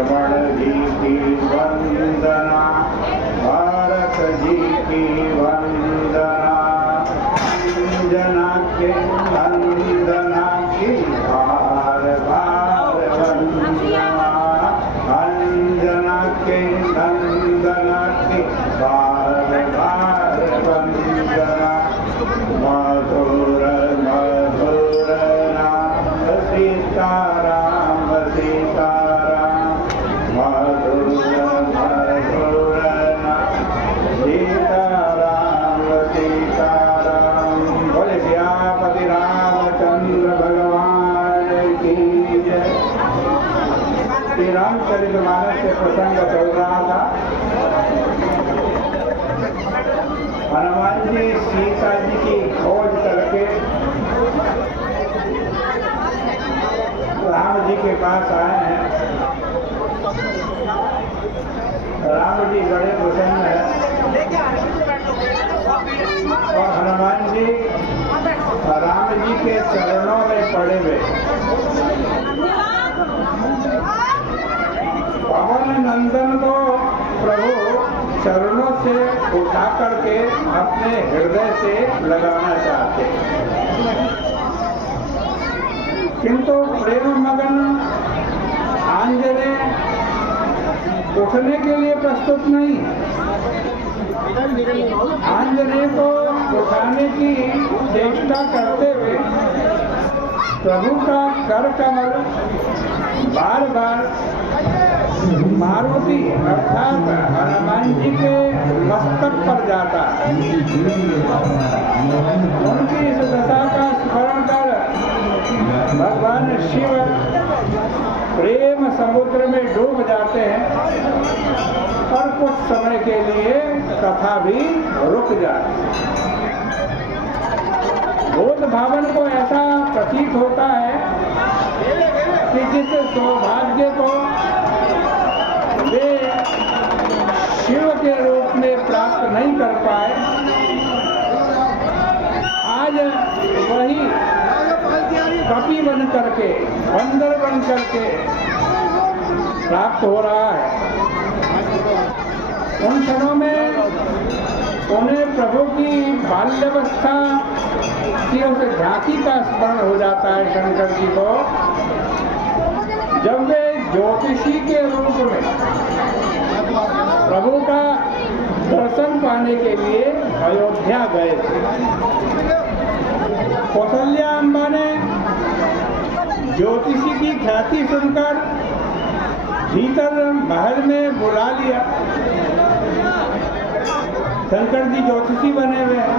लक्ष्मण जी की वंदना, भारत जी की वंदना, अंजना के नंदना की बार बार वंदना, अंजना के नंदना की बार बार वंदना। मधुर मधुर नाम सीताराम सीताराम, मधुर मधुर नाम सीताराम सीताराम। बोले सियापति रामचंद्र भगवान की जय। श्री रामचरितमानस से प्रसंग चल रहा था। हनुमान जी सीता जी की खोज करके राम जी के पास आए हैं। राम जी बड़े प्रसन्न हैं और हनुमान जी राम जी के चरणों में पड़े हुए। पवन नंदन को प्रभु चरणों से उठा करके अपने हृदय से लगाना चाहते, किंतु प्रेम मगन आंजने उठने के लिए प्रस्तुत नहीं। आंजने को उठाने की चेष्टा करते हुए प्रभु का कर कमल बार बार मारुति अर्थात हनुमान जी के मस्तक पर जाता। उनकी इस दशा का स्मरण कर भगवान शिव प्रेम समुद्र में डूब जाते हैं और कुछ समय के लिए कथा भी रुक जाती। बोध भावन को ऐसा प्रतीत होता है कि जिस सौभाग्य को वे शिव के रूप में प्राप्त नहीं कर पाए, आज वही कपि बन करके, बंदर बन करके प्राप्त हो रहा है। उन क्षणों में उन्हें प्रभु की बाल्यावस्था की उस झांकी का स्मरण हो जाता है शंकर जी को, जब वे ज्योतिषी के रूप में प्रभु का दर्शन पाने के लिए अयोध्या गए थे। कौशल्या अम्बा ने ज्योतिषी की ख्याति सुनकर भीतर महल में बुला लिया। शंकर जी ज्योतिषी बने हुए हैं।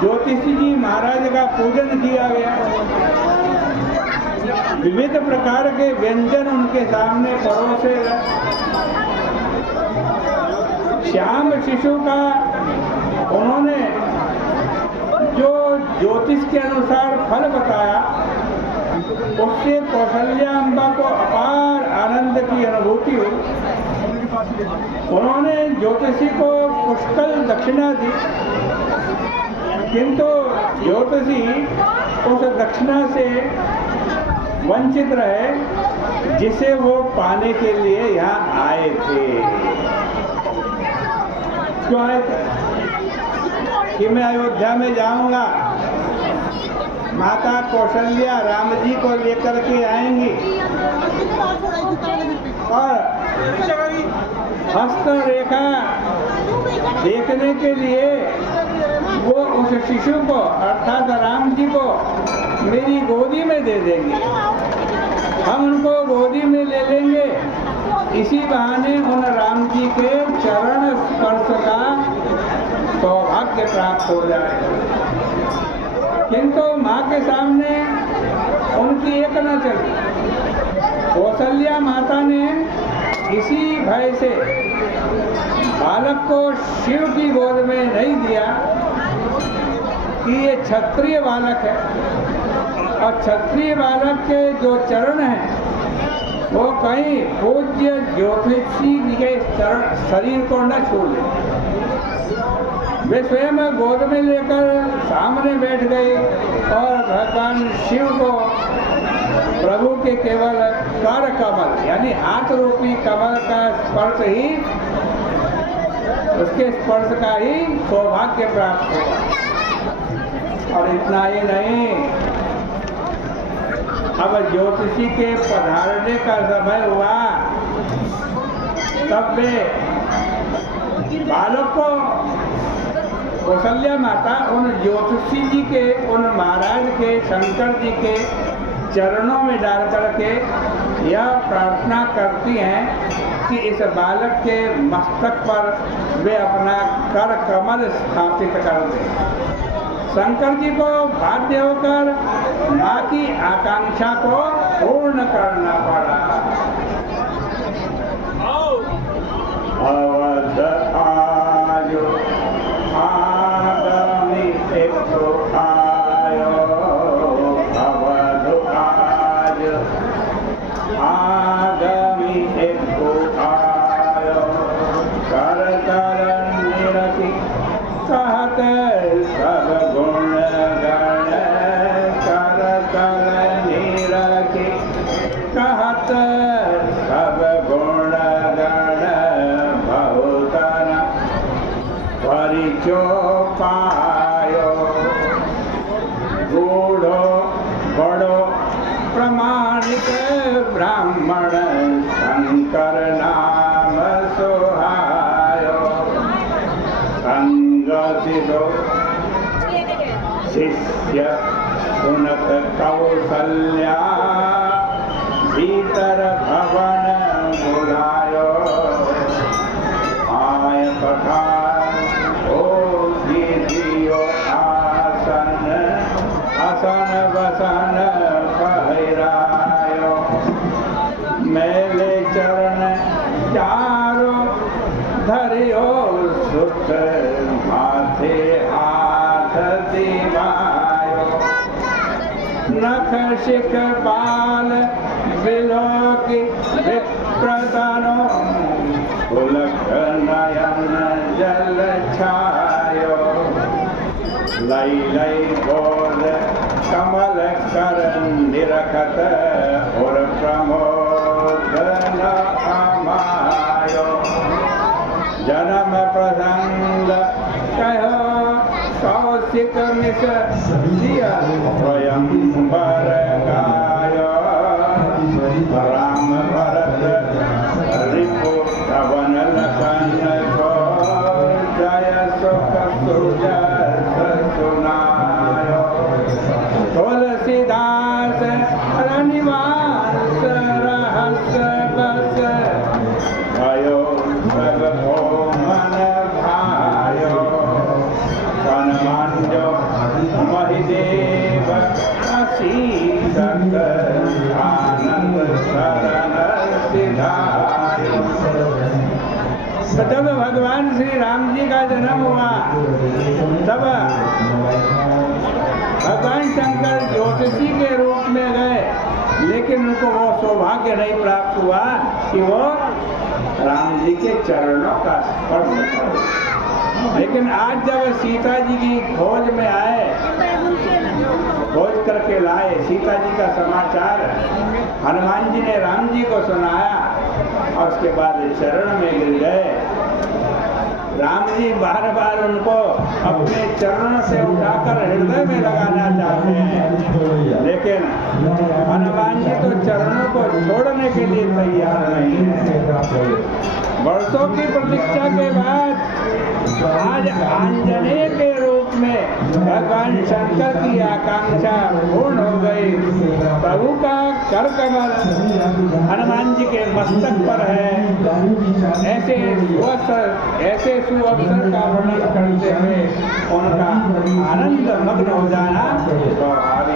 ज्योतिषी जी महाराज का पूजन किया गया। विविध प्रकार के व्यंजन उनके सामने परोसे गए। श्याम शिशु का उन्होंने जो ज्योतिष के अनुसार फल बताया, उससे कौशल्या अम्बा को अपार आनंद की अनुभूति हुई। उन्होंने ज्योतिषी को पुष्कल दक्षिणा दी, किंतु ज्योतिषी उस दक्षिणा से वंचित रहे जिसे वो पाने के लिए यहाँ आए थे। क्यों आए थे? कि मैं अयोध्या में जाऊंगा, माता कौशल्या राम जी को लेकर के आएंगी और हस्त रेखा देखने के लिए वो उस शिशु को अर्थात राम जी को मेरी गोदी में दे देंगे। हम उनको गोदी में ले लेंगे, इसी बहाने उन राम जी के चरण स्पर्श का सौभाग्य प्राप्त हो जाएगा। किंतु माँ के सामने उनकी एक न चली। कौशल्या माता ने इसी भय से बालक को शिव की गोद में नहीं दिया कि ये क्षत्रिय बालक है, और क्षत्रिय बालक के जो चरण हैं वो कहीं पूज्य ज्योतिषी के शरीर को न छू ले। वे स्वयं गोद में लेकर सामने बैठ गए और भगवान शिव को प्रभु के केवल कर कमल यानी हाथ रूपी कमल का स्पर्श ही, उसके स्पर्श का ही सौभाग्य प्राप्त होगा। और इतना ही नहीं, अब ज्योतिषी के पधारने का समय हुआ, तब वे बालक को कौशल्या माता उन ज्योतिषी जी के, उन महाराज के, शंकर जी के चरणों में डाल करके यह प्रार्थना करती हैं कि इस बालक के मस्तक पर वे अपना कर कमल स्थापित कर दें। शंकर जी को बाध्य होकर माँ की आकांक्षा को पूर्ण करना पड़ा। अवध आयो आगामी एक तो आयो, अवध आज आगामी एक तो आयो, कर करण निरखी कहत सब गुण गण, कर करण निरखी कहत सब गुण गण, बहुतन परिचो पायो, गूढ़ो बड़ो प्रमाणिक ब्राह्मण, शंकर नाम सोहायो, संग सिधो शिष्य सुनत कौशल्या, भीतर भवन बुलायो, आय पठार ओ दीदियो आसन, असन बसन पहिरायो, मेले चरण चारो धरियो, सुत माथे हाथ दिवायो, नख शिख बाल बिलोकी विप्रतनो, पुलक नयन जल छायो, लई लई बोल कमल कर निरखत, और प्रमोद न अमायो, जन्म प्रसंग कहो कौशिक मिश सिया, स्वयं वर गायो, राम भरत रिपु पवन लखन को, जय सुख सुजस सुनायो, तुलसीदास रनिवास रहस बस, भयो सब मन भायो, सनमान्यो महिदेव असीसक, आनंद शरण सिधायो। जब भगवान श्री राम जी का जन्म हुआ, तब भगवान शंकर ज्योतिषी के रूप में गए, लेकिन उनको वो सौभाग्य नहीं प्राप्त हुआ कि वो राम जी के चरणों का स्पर्श करें। लेकिन आज जब सीता जी की खोज में आए, खोज करके लाए सीता जी का समाचार, हनुमान जी ने राम जी को सुनाया और उसके बाद चरण में गिर गए। राम जी बार बार उनको अपने चरणों से उठाकर हृदय में लगाना चाहते हैं, लेकिन हनुमान जी तो चरणों को छोड़ने के लिए तैयार नहीं है। वर्षों की प्रतीक्षा के बाद आज आंजनेय के रूप में भगवान शंकर की आकांक्षा पूर्ण हो गई। प्रभु का कर कमल हनुमान जी के मस्तक पर है। ऐसे सुअवसर का वर्णन करते हुए उनका आनंद मग्न हो जाना स्वाभाविक